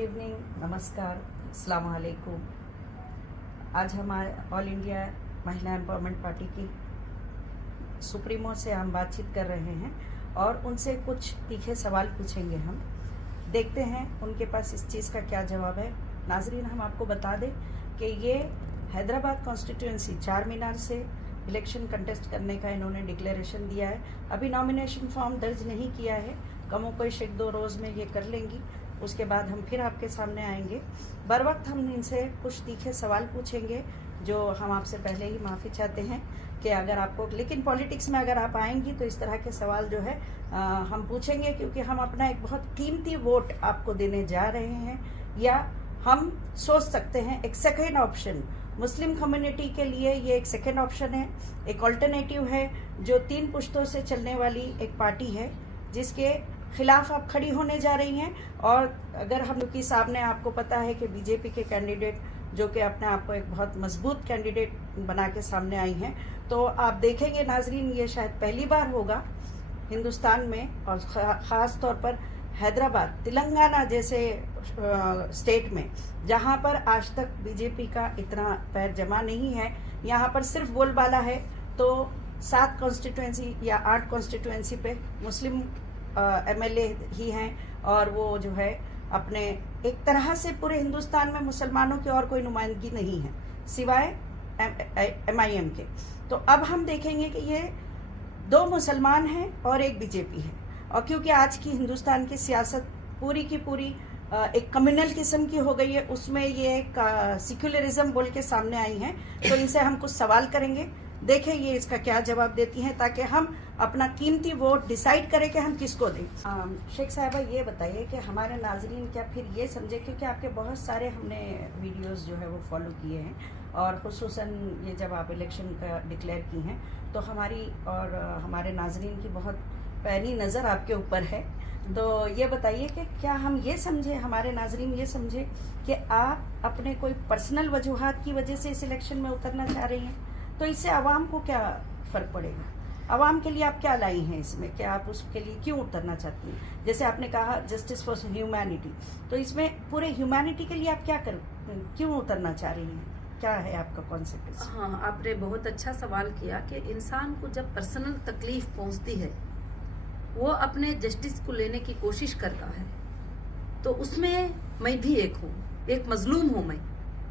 Evening, नमस्कार, अस्सलाम वालेकुम। आज हमारे ऑल इंडिया महिला एम्पावरमेंट पार्टी की सुप्रीमो से हम बातचीत कर रहे हैं और उनसे कुछ तीखे सवाल पूछेंगे। हम देखते हैं उनके पास इस चीज़ का क्या जवाब है। नाजरीन, हम आपको बता दें कि ये हैदराबाद कॉन्स्टिट्यूएंसी चार मीनार से इलेक्शन कंटेस्ट करने का इन्होंने डिक्लेरेशन दिया है। अभी नॉमिनेशन फॉर्म दर्ज नहीं किया है, कमों कोई एक दो रोज़ में ये कर लेंगी। उसके बाद हम फिर आपके सामने आएंगे। बर वक्त हम इनसे कुछ तीखे सवाल पूछेंगे जो हम आपसे पहले ही माफ़ी चाहते हैं कि अगर आपको, लेकिन पॉलिटिक्स में अगर आप आएंगी तो इस तरह के सवाल जो है हम पूछेंगे, क्योंकि हम अपना एक बहुत कीमती वोट आपको देने जा रहे हैं। या हम सोच सकते हैं एक सेकेंड ऑप्शन, मुस्लिम कम्युनिटी के लिए ये एक सेकेंड ऑप्शन है, एक ऑल्टरनेटिव है जो 3 पुश्तों से चलने वाली एक पार्टी है जिसके खिलाफ आप खड़ी होने जा रही हैं। और अगर हम लोग की सामने आपको पता है कि बीजेपी के कैंडिडेट जो कि अपने आप को एक बहुत मजबूत कैंडिडेट बना के सामने आई हैं, तो आप देखेंगे नाजरीन, ये शायद पहली बार होगा हिंदुस्तान में और ख़ास तौर पर हैदराबाद, तेलंगाना जैसे स्टेट में जहां पर आज तक बीजेपी का इतना पैर जमा नहीं है। यहां पर सिर्फ बोलबाला है, तो 7 कॉन्स्टिट्यूएंसी या 8 कॉन्स्टिट्यूएंसी पे मुस्लिम एमएलए ही हैं और वो जो है अपने एक तरह से पूरे हिंदुस्तान में मुसलमानों की और कोई नुमाइंदगी नहीं है सिवाय MIM के। तो अब हम देखेंगे कि ये 2 मुसलमान हैं और एक बीजेपी है। और क्योंकि आज की हिंदुस्तान की सियासत पूरी की पूरी एक कम्युनल किस्म की हो गई है, उसमें ये एक सेक्युलरिज्म बोल के सामने आई हैं, तो इनसे हम कुछ सवाल करेंगे। देखें ये इसका क्या जवाब देती हैं, ताकि हम अपना कीमती वोट डिसाइड करें कि हम किसको दें। शेख साहिबा, ये बताइए कि हमारे नाजरीन क्या फिर ये समझे, क्योंकि आपके बहुत सारे हमने वीडियोस जो है वो फॉलो किए हैं और खुसूसन ये जब आप इलेक्शन का डिक्लेयर की हैं तो हमारी और हमारे नाजरीन की बहुत पैनी नज़र आपके ऊपर है। तो ये बताइए कि क्या हम ये समझे, हमारे नाजरीन ये समझे कि आप अपने कोई पर्सनल वजूहात की वजह से इस इलेक्शन में उतरना चाह रही हैं, तो इससे आवाम को क्या फ़र्क पड़ेगा? आवाम के लिए आप क्या लाई हैं इसमें, कि आप उसके लिए क्यों उतरना चाहती हैं? जैसे आपने कहा जस्टिस फॉर ह्यूमैनिटी, तो इसमें पूरे ह्यूमैनिटी के लिए आप क्यों उतरना चाह रही हैं? क्या है आपका कॉन्सेप्ट? हाँ, आपने बहुत अच्छा सवाल किया कि इंसान को जब पर्सनल तकलीफ पहुंचती है वो अपने जस्टिस को लेने की कोशिश करता है, तो उसमें मैं भी एक हूँ, एक मजलूम हूँ मैं,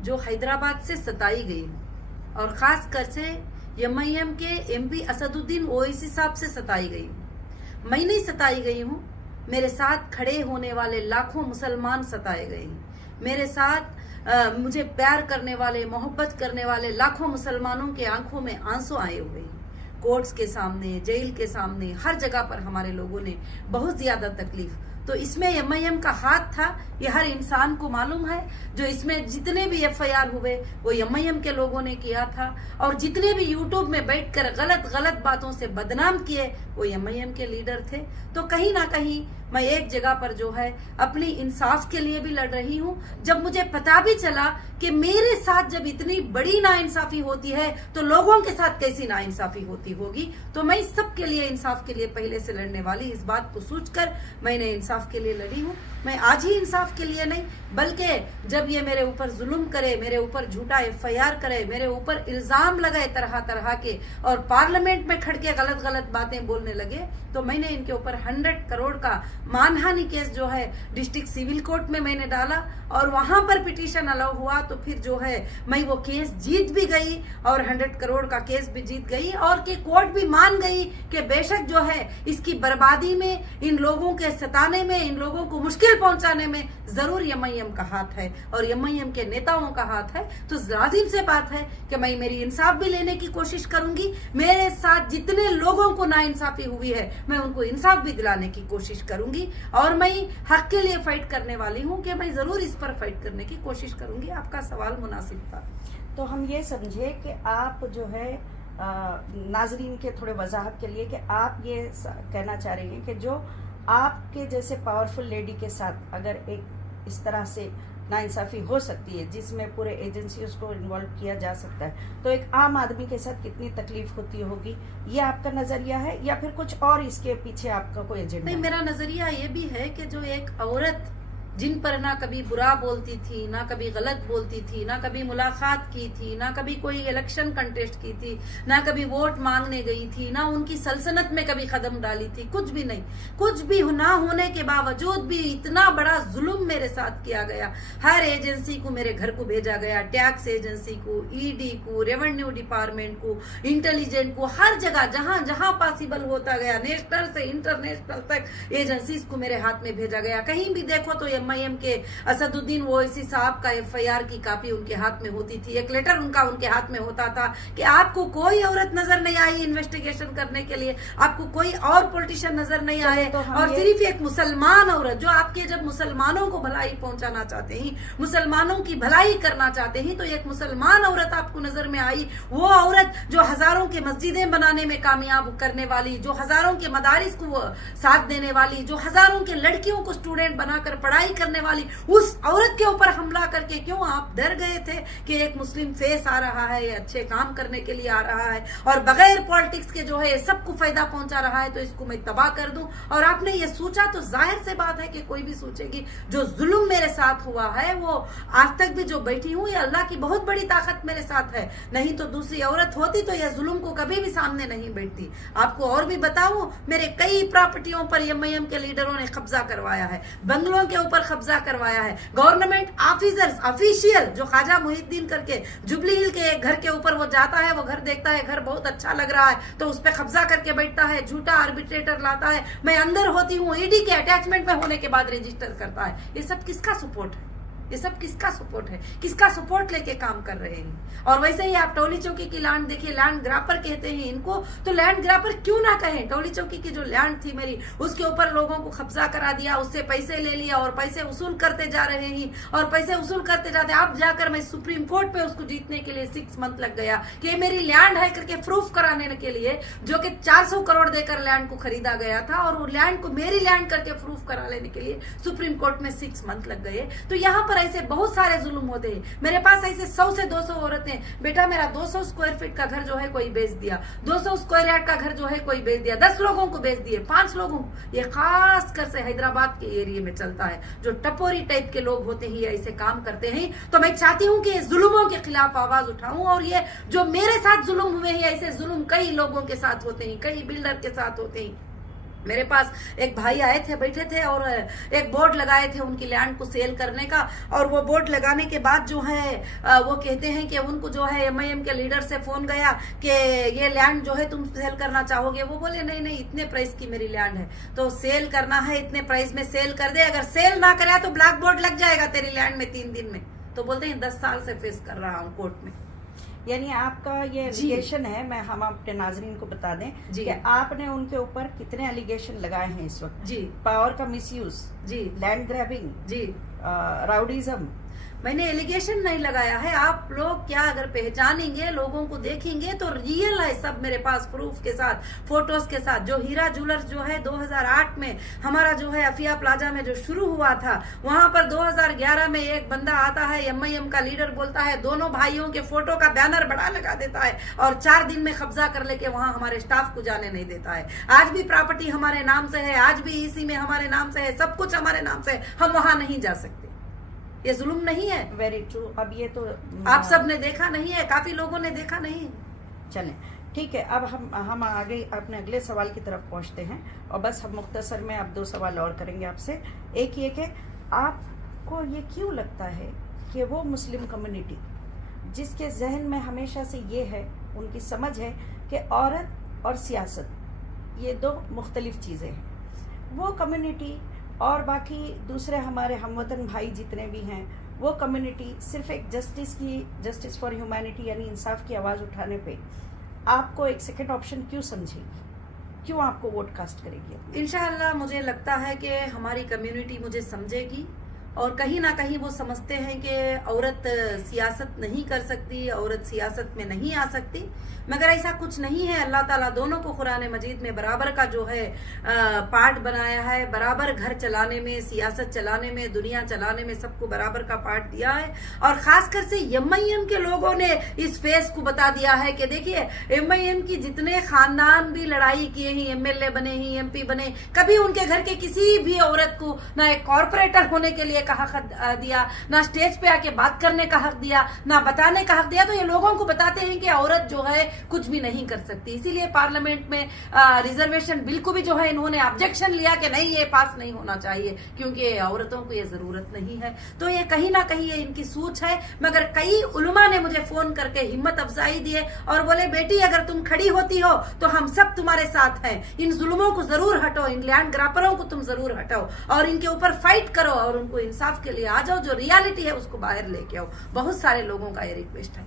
जो हैदराबाद से सताई गई हूँ और खास कर से MIM के MP असदुद्दीन ओवैसी साहब से सताई गई हूँ। मैं नहीं सताई गई हूँ, मेरे साथ खड़े होने वाले लाखों मुसलमान सताए गए हैं। मेरे साथ मुझे प्यार करने वाले, मोहब्बत करने वाले लाखों मुसलमानों के आंखों में आंसू आए हुए हैं। कोर्ट्स के सामने, जेल के सामने, हर जगह पर हमारे लोगों ने बहुत ज्यादा तकलीफ, तो इसमें MIM का हाथ था, ये हर इंसान को मालूम है। जो इसमें जितने भी FIR हुए वो MIM के लोगों ने किया था, और जितने भी यूट्यूब में बैठकर गलत बातों से बदनाम किए वो MIM के लीडर थे। तो कहीं ना कहीं मैं एक जगह पर जो है अपनी इंसाफ के लिए भी लड़ रही हूँ। जब मुझे पता भी चला कि मेरे साथ जब इतनी बड़ी नाइंसाफी होती है तो लोगों के साथ कैसी नाइंसाफी होती होगी, तो मैं सबके लिए, इंसाफ के लिए पहले से लड़ने वाली, इस बात को सोचकर मैंने इंसाफ के लिए लड़ी हूँ। मैं आज ही इंसाफ के लिए नहीं, बल्कि जब ये मेरे ऊपर जुल्म करे, मेरे ऊपर झूठा FIR करे, मेरे ऊपर इल्जाम लगाए तरह तरह के, और पार्लियामेंट में खड़ के गलत बातें बोलने लगे, तो मैंने इनके ऊपर 100 करोड़ का मानहानि केस जो है डिस्ट्रिक्ट सिविल कोर्ट में मैंने डाला, और वहां पर पिटीशन अलाउ हुआ। तो फिर जो है मैं वो केस जीत भी गई और 100 करोड़ का केस भी जीत गई, और के कोर्ट भी मान गई कि बेशक जो है इसकी बर्बादी में, इन लोगों के सताने में, इन लोगों को मुश्किल पहुंचाने में जरूर MIM का हाथ है और MIM के नेताओं का हाथ है। तो लाजिम से बात है कि मैं मेरी इंसाफ भी लेने की कोशिश करूंगी। मेरे साथ जितने लोगों को नाइंसाफी हुई है मैं उनको इंसाफ भी दिलाने की कोशिश करूंगी, और मैं हक के लिए फाइट करने वाली हूं कि मैं जरूर इस पर फाइट करने की कोशिश करूंगी। आपका सवाल मुनासिब था। तो हम ये समझे कि आप जो है नाजरीन के थोड़े वजाहत के लिए कि आप ये कहना चाह रही हैं कि जो आपके जैसे पावरफुल लेडी के साथ अगर एक इस तरह से नाइंसाफी हो सकती है जिसमें पूरे एजेंसीज को इन्वॉल्व किया जा सकता है, तो एक आम आदमी के साथ कितनी तकलीफ होती होगी, ये आपका नजरिया है या फिर कुछ और इसके पीछे आपका कोई एजेंडा? नहीं, मेरा नजरिया ये भी है कि जो एक औरत जिन पर ना कभी बुरा बोलती थी, ना कभी गलत बोलती थी, ना कभी मुलाकात की थी, ना कभी कोई इलेक्शन कंटेस्ट की थी, ना कभी वोट मांगने गई थी, ना उनकी सल्तनत में कभी कदम डाली थी, कुछ भी नहीं। कुछ भी ना होने के बावजूद भी इतना बड़ा जुल्म मेरे साथ किया गया। हर एजेंसी को मेरे घर को भेजा गया, टैक्स एजेंसी को, ईडी को, रेवेन्यू डिपार्टमेंट को, इंटेलिजेंस को, हर जगह जहां जहां पॉसिबल होता गया, नेशनल से इंटरनेशनल तक एजेंसीज को मेरे हाथ में भेजा गया। कहीं भी देखो तो MIM के असदुद्दीन ओवैसी साहब का FIR की कॉपी उनके हाथ में होती थी, एक लेटर उनके हाथ में होता था कि आपको कोई औरत नजर नहीं आई इन्वेस्टिगेशन करने के लिए, आपको कोई और पॉलिटिशियन नजर नहीं आए, तो और सिर्फ एक मुसलमान औरत जो आपके जब मुसलमानों को भलाई पहुंचाना चाहते हैं, मुसलमानों की भलाई करना चाहते हैं, तो एक मुसलमान औरत आपको नजर में आई। वो औरत जो हजारों के मस्जिदें बनाने में कामयाब करने वाली, जो हजारों के मदारिस को साथ देने वाली, जो हजारों के लड़कियों को स्टूडेंट बनाकर पढ़ाई करने वाली, उस औरत के ऊपर हमला करके क्यों आप डर गए थे कि एक मुस्लिम फेस आ रहा है, ये अच्छे काम करने के लिए आ रहा है और बगैर पॉलिटिक्स के जो है सबको फायदा पहुंचा रहा है, तो इसको मैं तबाह कर दूं। और आपने ये सोचा तो जाहिर से बात है कि कोई भी सोचेगी। जो जुल्म मेरे साथ हुआ है, वो आज तक भी जो बैठी हूं, ये अल्लाह की बहुत बड़ी ताकत मेरे साथ है, नहीं तो दूसरी औरत होती तो यह जुल्म को कभी भी सामने नहीं बैठती। आपको और भी बताऊं, मेरे कई प्रॉपर्टियों पर MIM के लीडरों ने कब्जा करवाया है, बंगलों के ऊपर कब्जा करवाया है। गवर्नमेंट ऑफिसर्स ऑफिशियल जो ख्वाजा मुहिद्दीन करके जुबली हिल के एक घर के ऊपर वो जाता है, वो घर देखता है, घर बहुत अच्छा लग रहा है तो उस पर कब्जा करके बैठता है, झूठा आर्बिट्रेटर लाता है, मैं अंदर होती हूँ, ED के अटैचमेंट में होने के बाद रजिस्टर करता है। ये सब किसका सपोर्ट है? ये सब किसका सपोर्ट है? किसका सपोर्ट लेके काम कर रहे हैं? और वैसे ही आप टोली चौकी की लैंड देखिए, लैंड ग्रापर कहते हैं इनको, तो लैंड ग्रापर क्यों ना कहें। टोली चौकी की जो लैंड थी मेरी, उसके ऊपर लोगों को कब्जा करा दिया, उससे पैसे ले लिया और पैसे वसूल करते जा रहे हैं और पैसे वसूल करते जाते। अब जाकर मैं सुप्रीम कोर्ट पे उसको जीतने के लिए 6 मंथ लग गया कि ये मेरी लैंड है करके प्रूफ कराने के लिए, जो कि 400 करोड़ देकर लैंड को खरीदा गया था, और वो लैंड को मेरी लैंड करके प्रूफ करा लेने के लिए सुप्रीम कोर्ट में 6 मंथ लग गए। तो यहाँ पर ऐसे बहुत सारे जुल्म होते हैं। मेरे पास ऐसे 100 से 200 औरतें, बेटा मेरा 200 स्क्वायर फीट का घर जो है कोई बेच दिया, 200 स्क्वायर यार्ड का घर जो है कोई बेच दिया, 10 लोगों को बेच दिए, 5 लोगों को। ये खास कर से हैदराबाद के एरिया में चलता है। जो टपोरी टाइप के लोग होते हैं, ऐसे काम करते हैं। तो मैं चाहती हूँ कि जुल्मों के खिलाफ आवाज उठाऊं, और ये जो मेरे साथ जुल्म हुए हैं, ऐसे जुल्म कई लोगों के साथ होते हैं, कई बिल्डर के साथ होते हैं। मेरे पास एक भाई आए थे, बैठे थे और एक बोर्ड लगाए थे उनकी लैंड को सेल करने का, और वो बोर्ड लगाने के बाद जो है वो कहते हैं कि उनको जो है MIM के लीडर से फोन गया कि ये लैंड जो है तुम सेल करना चाहोगे। वो बोले नहीं नहीं, इतने प्राइस की मेरी लैंड है, तो सेल करना है, इतने प्राइस में सेल कर दे, अगर सेल ना करे तो ब्लैक बोर्ड लग जाएगा तेरी लैंड में 3 दिन में। तो बोलते हैं 10 साल से फेस कर रहा हूँ कोर्ट में। यानी आपका ये एलिगेशन है, मैं हम अपने नाजरीन को बता दें कि आपने उनके ऊपर कितने एलिगेशन लगाए हैं इस वक्त। जी, पावर का मिसयूज, जी, लैंड ग्रैबिंग, जी, राउडीज्म। मैंने एलिगेशन नहीं लगाया है। आप लोग क्या अगर पहचानेंगे, लोगों को देखेंगे तो रियल है सब मेरे पास, प्रूफ के साथ, फोटोज के साथ। जो हीरा ज्वेलर्स जो है 2008 में हमारा जो है अफिया प्लाजा में जो शुरू हुआ था, वहां पर 2011 में एक बंदा आता है, MIM का लीडर, बोलता है दोनों भाइयों के फोटो का बैनर बड़ा लगा देता है और 4 दिन में कब्जा कर लेके वहां हमारे स्टाफ को जाने नहीं देता है। आज भी प्रॉपर्टी हमारे नाम से है, आज भी EC में हमारे नाम से है, सब कुछ हमारे नाम से है, हम वहां नहीं जा सकते। ये जुल्म नहीं है? Very true. अब ये तो आप सब ने देखा नहीं है, काफी लोगों ने देखा नहीं। चलें, ठीक है। अब हम आगे अपने अगले सवाल की तरफ पहुंचते हैं, और बस हम मुख्तसर में अब 2 सवाल और करेंगे आपसे। एक ये कि आपको ये क्यों लगता है कि वो मुस्लिम कम्युनिटी जिसके जहन में हमेशा से ये है, उनकी समझ है कि औरत और सियासत ये 2 मुख्तलिफ चीज़ें हैं, वो कम्युनिटी और बाकी दूसरे हमारे हमवतन भाई जितने भी हैं, वो कम्युनिटी सिर्फ एक जस्टिस फॉर ह्यूमैनिटी यानी इंसाफ की आवाज़ उठाने पे आपको एक सेकंड ऑप्शन क्यों समझेगी, क्यों आपको वोट कास्ट करेगी? इंशाअल्लाह मुझे लगता है कि हमारी कम्युनिटी मुझे समझेगी, और कहीं ना कहीं वो समझते हैं कि औरत सियासत नहीं कर सकती, औरत सियासत में नहीं आ सकती, मगर ऐसा कुछ नहीं है। अल्लाह ताला दोनों को कुरान मजीद में बराबर का जो है पार्ट बनाया है, बराबर घर चलाने में, सियासत चलाने में, दुनिया चलाने में, सबको बराबर का पार्ट दिया है। और खासकर से MIM के लोगों ने इस फेस को बता दिया है कि देखिए MIM की जितने खानदान भी लड़ाई किए हैं, MLA बने हैं, MP बने, कभी उनके घर के किसी भी औरत को ना एक कॉर्पोरेटर होने के लिए का हक दिया, ना स्टेज पे आके बात करने का हक दिया, ना बताने का हक दिया। तो ये लोगों को बताते हैं कि औरत जो है कुछ भी नहीं कर सकती। इसीलिए पार्लियामेंट में रिजर्वेशन बिल को भी जो है इन्होंने ऑब्जेक्शन लिया कि नहीं, ये पास नहीं होना चाहिए, क्योंकि औरतों को ये जरूरत नहीं है। तो ये कहीं ना कहीं ये इनकी सोच है। मगर कई उलमा ने मुझे फोन करके हिम्मत अफजाई दिए और बोले, बेटी अगर तुम खड़ी होती हो तो हम सब तुम्हारे साथ हैं, इन जुल्मों को जरूर हटाओ, इन लैंड ग्रापरों को तुम जरूर हटाओ और इनके ऊपर फाइट करो और उनको इंसाफ के लिए आ जाओ, जो रियलिटी है उसको बाहर लेके आओ। बहुत सारे लोगों का ये रिक्वेस्ट है।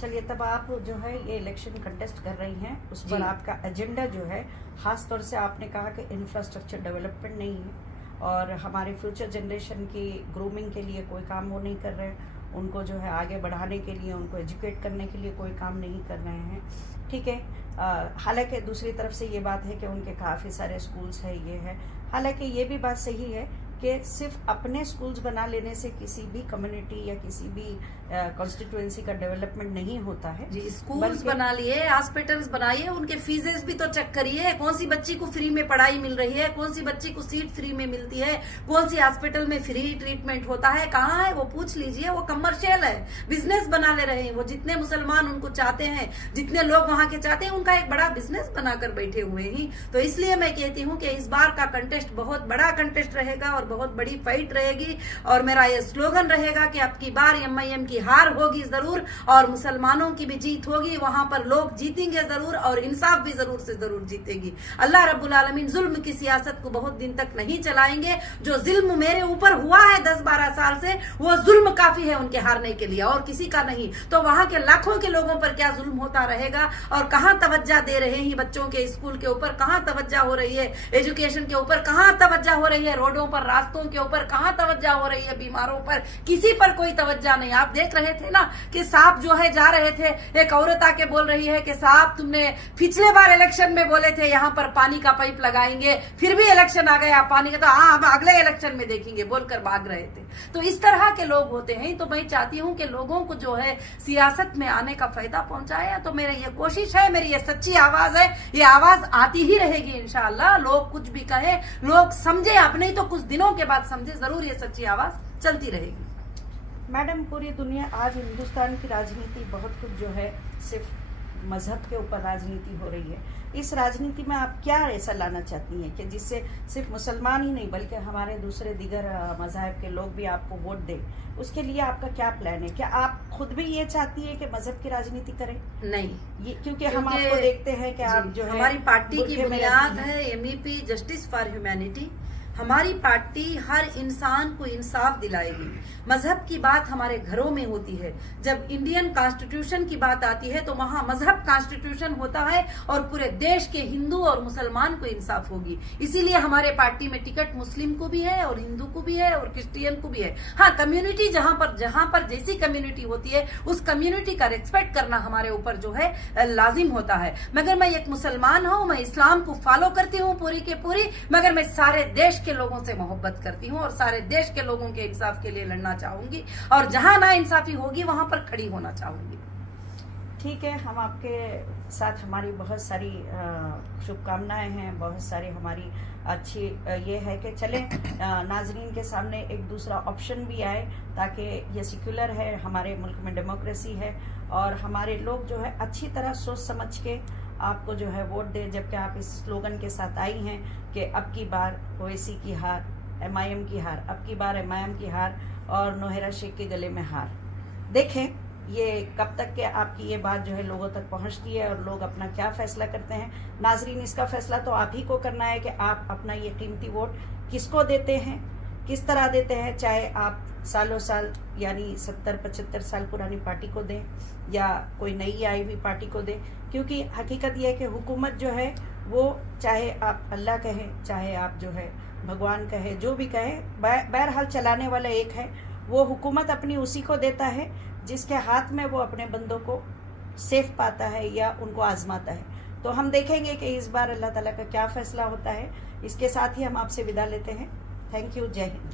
चलिए, तब आप जो है ये इलेक्शन कंटेस्ट कर रही हैं, उस पर आपका एजेंडा जो है, खास तौर से आपने कहा कि इंफ्रास्ट्रक्चर डेवलपमेंट नहीं है और हमारे फ्यूचर जनरेशन की ग्रूमिंग के लिए कोई काम वो नहीं कर रहे हैं, उनको जो है आगे बढ़ाने के लिए, उनको एजुकेट करने के लिए कोई काम नहीं कर रहे हैं। ठीक है, हालांकि दूसरी तरफ से ये बात है कि उनके काफ़ी सारे स्कूल्स है, ये है। हालांकि ये भी बात सही है कि सिर्फ अपने स्कूल्स बना लेने से किसी भी कम्युनिटी या किसी भी कॉन्स्टिट्यूएंसी का डेवलपमेंट नहीं होता है। जी, स्कूल्स बना लिए, हॉस्पिटल्स बनाइए, उनके फीसेस भी तो चेक करिए, कौन सी बच्ची को फ्री में पढ़ाई मिल रही है, कौन सी बच्ची को सीट फ्री में मिलती है, कौन सी हॉस्पिटल में फ्री ट्रीटमेंट होता है, कहाँ है वो पूछ लीजिए। वो कमर्शियल है, बिजनेस बना ले रहे हैं। वो जितने मुसलमान उनको चाहते हैं, जितने लोग वहां के चाहते हैं, उनका एक बड़ा बिजनेस बनाकर बैठे हुए हैं। तो इसलिए मैं कहती हूँ कि इस बार का कंटेस्ट बहुत बड़ा कंटेस्ट रहेगा और बहुत बड़ी फाइट रहेगी और मेरा ये स्लोगन रहेगा कि अब की बार MIM की हार होगी जरूर और मुसलमानों की भी जीत होगी। वहां पर लोग जीतेंगे जरूर और इंसाफ भी जरूर से जरूर जीतेगी। अल्लाह रब्बुल आलमीन जुल्म की सियासत को बहुत दिन तक नहीं चलाएंगे। जो जुल्म मेरे ऊपर हुआ है 10-12 साल से, वो जुल्म काफी है उनके हारने के लिए और किसी का नहीं। तो वहां के लाखों के लोगों पर क्या जुल्म होता रहेगा और कहां तवज्जो दे रहे हैं बच्चों के स्कूल के ऊपर, कहां तवज्जो हो रही है एजुकेशन के ऊपर, कहां तवज्जो हो रही है रोडों पर, रास्तों के ऊपर, कहां तवज्जो हो रही है बीमारों पर, किसी पर कोई तवज्जो नहीं। आप देख रहे थे ना कि साहब जो है जा रहे थे, एक औरत आके बोल रही है कि साहब तुमने पिछले बार इलेक्शन में बोले थे यहाँ पर पानी का पाइप लगाएंगे, फिर भी इलेक्शन आ गया पानी का, तो हाँ हम अगले इलेक्शन में देखेंगे बोलकर भाग रहे थे। तो इस तरह के लोग होते हैं। तो मैं चाहती हूँ कि लोगों को जो है सियासत में आने का फायदा पहुंचाए। तो मेरी ये कोशिश है, मेरी ये सच्ची आवाज है, ये आवाज आती ही रहेगी इंशाअल्लाह। लोग कुछ भी कहे, लोग समझे, अब नहीं तो कुछ दिनों के बाद समझे, जरूर ये सच्ची आवाज चलती रहेगी। मैडम, पूरी दुनिया आज हिंदुस्तान की राजनीति बहुत कुछ जो है सिर्फ मजहब के ऊपर राजनीति हो रही है। इस राजनीति में आप क्या ऐसा लाना चाहती हैं कि जिससे सिर्फ मुसलमान ही नहीं बल्कि हमारे दूसरे दीगर मजहब के लोग भी आपको वोट दें? उसके लिए आपका क्या प्लान है? क्या आप खुद भी ये चाहती है कि मजहब की राजनीति करें? नहीं, ये क्योंकि हम आपको देखते हैं कि आप जो है, हमारी पार्टी की बुनियाद है MEP जस्टिस फॉर ह्यूमैनिटी। हमारी पार्टी हर इंसान को इंसाफ दिलाएगी। मजहब की बात हमारे घरों में होती है। जब इंडियन कॉन्स्टिट्यूशन की बात आती है तो वहां मजहब कॉन्स्टिट्यूशन होता है और पूरे देश के हिंदू और मुसलमान को इंसाफ होगी। इसीलिए हमारे पार्टी में टिकट मुस्लिम को भी है और हिंदू को भी है और क्रिश्चियन को भी है। हाँ, कम्युनिटी जहां पर जैसी कम्युनिटी होती है उस कम्युनिटी का रिस्पेक्ट करना हमारे ऊपर जो है लाजिम होता है। मगर मैं एक मुसलमान हूँ, मैं इस्लाम को फॉलो करती हूँ पूरी के पूरी, मगर मैं सारे देश के लोगों से मोहब्बत करती हूँ और सारे देश के लोगों के इंसाफ के लिए लड़ना चाहूंगी और जहां ना इंसाफी होगी वहां पर खड़ी होना चाहूंगी। ठीक है, हम आपके साथ, हमारी बहुत सारी शुभकामनाएं हैं, बहुत सारी हमारी अच्छी ये है कि चले नाजरीन के सामने एक दूसरा ऑप्शन भी आए ताकि ये सेक्युलर है, हमारे मुल्क में डेमोक्रेसी है और हमारे लोग जो है अच्छी तरह सोच समझ के आपको जो है वोट दे। जबकि आप इस स्लोगन के साथ आई हैं कि अब की बार ओवैसी की हार, MIM की हार, अब की बार MIM की हार और नौहरा शेख के गले में हार। देखें ये कब तक के आपकी ये बात जो है लोगों तक पहुंचती है और लोग अपना क्या फैसला करते हैं। नाजरीन, इसका फैसला तो आप ही को करना है कि आप अपना ये कीमती वोट किसको देते हैं, किस तरह देते हैं। चाहे आप सालों साल यानी 70-75 साल पुरानी पार्टी को दें या कोई नई आई हुई पार्टी को दें, क्योंकि हकीकत यह है कि हुकूमत जो है वो चाहे आप अल्लाह कहें, चाहे आप जो है भगवान कहे, जो भी कहे, बहरहाल चलाने वाला एक है। वो हुकूमत अपनी उसी को देता है जिसके हाथ में वो अपने बंदों को सेफ पाता है या उनको आजमाता है। तो हम देखेंगे कि इस बार अल्लाह ताला का क्या फैसला होता है। इसके साथ ही हम आपसे विदा लेते हैं। थैंक यू, जय हिंद।